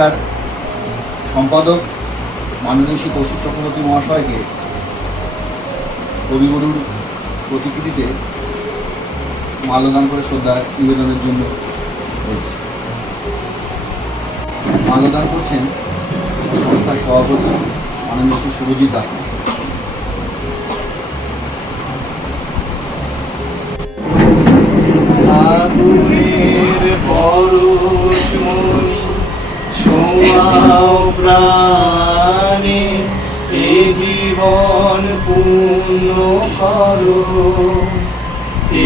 সংস্থার সম্পাদক মাননীয় শ্রী কৌশিক চক্রবর্তী মহাশয়কে কবিগুরুর প্রতিকৃতিতে মাল্যদান করে শ্রদ্ধা নিবেদনের জন্য বলছি। মাল্যদান করছেন সংস্থার সভাপতি মাননীয় শ্রী শুভজিৎ দাস। আগুনের পরশমণি ছোঁয়াও প্রাণে, এ জীবন পূর্ণ করো,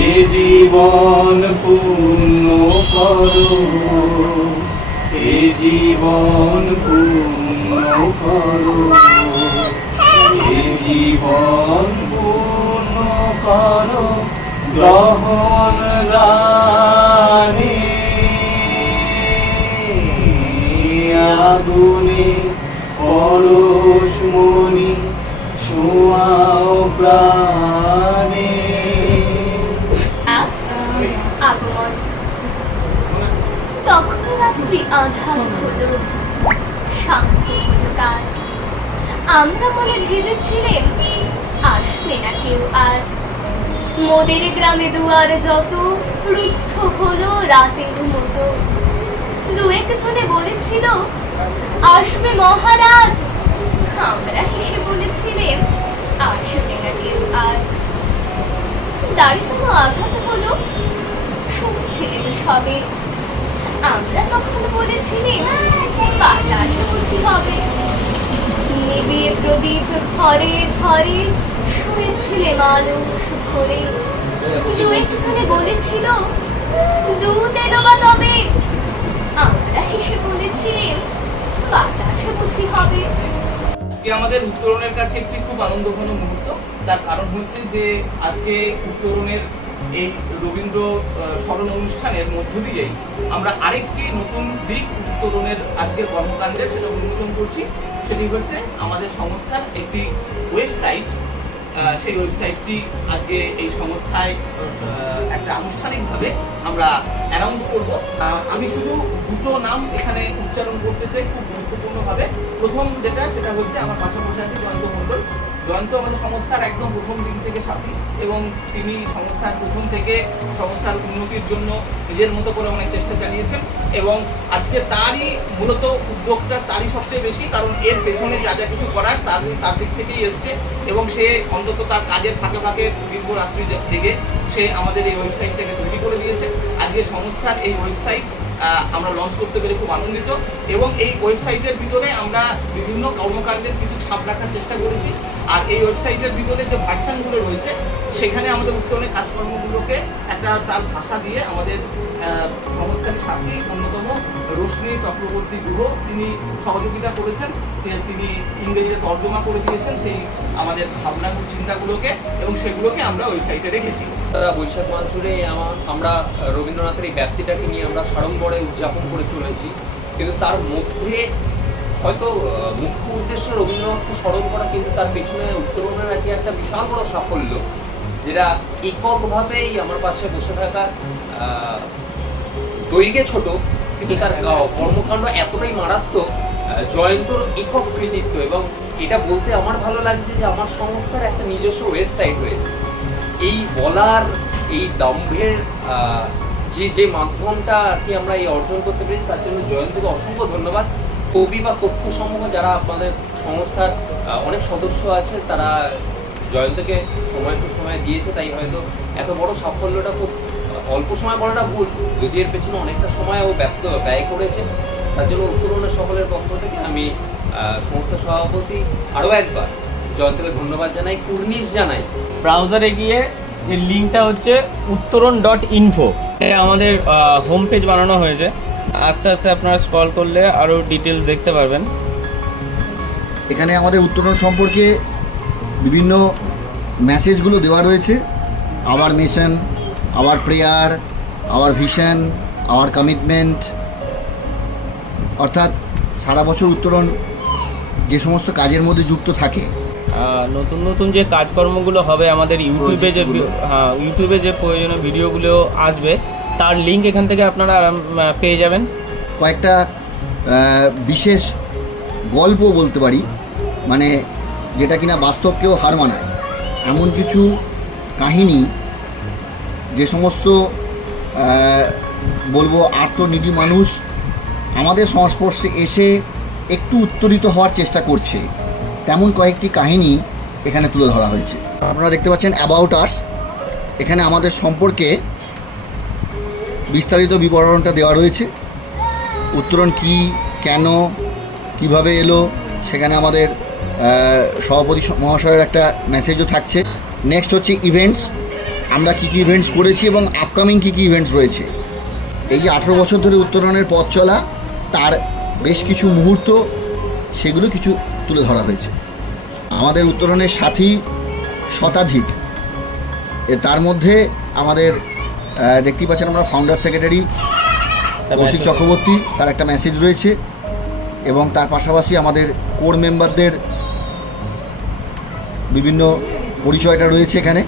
এ জীবন পূর্ণ করো, এ জীবন পূর্ণ করো, এ জীবন পূর্ণ করো গ্রহণ গানে। আগুনে পরশমণি ছোঁয়াও প্রাণে। আগমন তখন রাত্রি আঁধার হলো, শান্ত হলো কাজ। আমরা মনে ভেবেছিলেন আসবে না কেউ আজ। মোদের গ্রামে দুয়ার যত রুদ্ধ হলো রাতের মতো। দু একজনে বলেছিল আসবে মহারাজ, আমরা হেসে বলেছিলেন আসবে না কেউ আজ। দাঁড়ে যেন আঘাত হলো, শুনছিলেন সবে। আমরা তখন বলেছিলেন বাতাস বুঝি হবে। নিবিয়ে প্রদীপ ঘরে ঘরে শুয়েছিলেন মানুষ ভরে। দু একজনে বলেছিল দুধ এলো বা তবে, আমরা হেসে বলেছিলেন বাতাস বুঝি হবে। আজকে আমাদের উত্তরণের কাছে একটি খুব আনন্দঘন মুহূর্ত। তার কারণ হচ্ছে যে আজকে উত্তরণের এই রবীন্দ্র স্মরণ অনুষ্ঠানের মধ্য দিয়েই আমরা আরেকটি নতুন দিক উত্তরণের আজকের কর্মকাণ্ডের সেটা উন্মোচন করছি। সেটি হচ্ছে আমাদের সংস্থার একটি ওয়েবসাইট। সেই ওয়েবসাইটটি আজকে এই সংস্থায় একটা আনুষ্ঠানিকভাবে আমরা অ্যানাউন্স করব। আমি শুধু দুটো নাম এখানে উচ্চারণ করতে চাই খুব গুরুত্বপূর্ণভাবে। প্রথম যেটা সেটা হচ্ছে আমার পাশাপাশি আছে জয়ন্ত মণ্ডল। জয়ন্ত আমাদের সংস্থার একদম প্রথম দিন থেকে সাথী এবং তিনি সংস্থার প্রথম থেকে সংস্থার উন্নতির জন্য নিজের মতো করে অনেক চেষ্টা চালিয়েছেন এবং আজকে তারই মূলত উদ্যোগটা তারই সবচেয়ে বেশি, কারণ এর পেছনে যা যা কিছু করার তার দিক থেকেই এসছে এবং সে অন্তত তার কাজের ফাঁকে ফাঁকে দীর্ঘ রাত্রি জেগে সে আমাদের এই ওয়েবসাইটটাকে তৈরি করে দিয়েছে। আজকে সংস্থার এই ওয়েবসাইট আমরা লঞ্চ করতে পেরে খুব আনন্দিত এবং এই ওয়েবসাইটের ভিতরে আমরা বিভিন্ন কর্মকাণ্ডের কিছু ছাপ রাখার চেষ্টা করেছি। আর এই ওয়েবসাইটের ভিতরে যে ভার্সানগুলো রয়েছে সেখানে আমাদের উত্তরণের কাজকর্মগুলোকে একটা তার ভাষা দিয়ে আমাদের সংস্থার সাথে অন্যতম রশ্মি চক্রবর্তী গুহ তিনি সহযোগিতা করেছেন। তিনি ইংরেজিতে তর্জমা করে দিয়েছেন সেই আমাদের ভাবনা চিন্তাগুলোকে এবং সেগুলোকে আমরা ওয়েবসাইটে রেখেছি। বৈশাখ মাস জুড়ে আমরা রবীন্দ্রনাথের এই ব্যাপ্তিটাকে নিয়ে আমরা সাড়ম্বরে উদযাপন করে চলেছি, কিন্তু তার মধ্যে হয়তো মুখ্য উদ্দেশ্য রবীন্দ্রনাথকে স্মরণ করা, কিন্তু তার পেছনে উত্তরণের একটা বিশাল বড় সাফল্য, যেটা এককভাবেই আমার পাশে বসে থাকা দৈর্ঘ্যে ছোট কিন্তু তার কর্মকাণ্ড এতটাই মারাত্মক, জয়ন্তর একক কৃতিত্ব। এবং এটা বলতে আমার ভালো লাগছে যে আমার সংস্থার একটা নিজস্ব ওয়েবসাইট রয়েছে। এই বলার এই দম্ভের যে মাধ্যমটা আর কি আমরা এই অর্জন করতে পেরেছি, তার জন্য জয়ন্তকে অসংখ্য ধন্যবাদ। কবি বা তথ্য সমূহ যারা আপনাদের সংস্থার অনেক সদস্য আছে তারা জয়ন্তকে সময় দিয়েছে, তাই হয়তো এত বড় সাফল্যটা খুব অল্প সময় বলাটা ভুল, যদি এর পেছনে অনেকটা সময় ও ব্যয় করেছে। তার জন্য উত্তরণের সকলের পক্ষ থেকে আমি সংস্থা সভাপতি আরও একবার জয়ন্তকে ধন্যবাদ জানাই, কুর্নিশ জানাই। ব্রাউজারে গিয়ে এর লিঙ্কটা হচ্ছে uttaran.info, আমাদের হোম পেজ বানানো হয়েছে। আস্তে আস্তে আপনারা স্ক্রল করলে আরও ডিটেলস দেখতে পারবেন। এখানে আমাদের উত্তরণ সম্পর্কে বিভিন্ন মেসেজগুলো দেওয়া রয়েছে। Our mission, our prayer, our vision, our commitment, অর্থাৎ সারা বছর উত্তরণ যে সমস্ত কাজের মধ্যে যুক্ত থাকে। নতুন নতুন যে কাজকর্মগুলো হবে আমাদের ইউটিউবে যে প্রয়োজনীয় ভিডিওগুলো আসবে তার লিঙ্ক এখান থেকে আপনারা পেয়ে যাবেন। কয়েকটা বিশেষ গল্প বলতে পারি, মানে যেটা কিনা বাস্তবকেও হার মানায়, এমন কিছু কাহিনী যে সমস্ত বলবো আর্তনিডি মানুষ আমাদের সংস্পর্শে এসে একটু উত্তরিত হওয়ার চেষ্টা করছে, তেমন কয়েকটি কাহিনী এখানে তুলে ধরা হয়েছে। আপনারা দেখতে পাচ্ছেন অ্যাবাউট আস, এখানে আমাদের সম্পর্কে বিস্তারিত বিবরণটা দেওয়া রয়েছে। উত্তরণ কি, কেন, কিভাবে এলো, সেখানে আমাদের সভাপতি মহাশয়ের একটা মেসেজও থাকছে। নেক্সট হচ্ছে ইভেন্টস, আমরা কী কী ইভেন্টস করেছি এবং আপকামিং কী কী ইভেন্টস রয়েছে। এই যে 18 বছর ধরে উত্তরণের পথ চলা, তার বেশ কিছু মুহূর্ত সেগুলো কিছু তুলে ধরা হয়েছে। আমাদের উত্তরণের সাথী শতাধিক, তার মধ্যে আমাদের দেখতেই পাচ্ছেন আমরা ফাউন্ডার সেক্রেটারি কৌশিক চক্রবর্তী, তার একটা মেসেজ রয়েছে, এবং তার পাশাপাশি আমাদের কোর মেম্বারদের বিভিন্ন পরিচয়টা রয়েছে এখানে।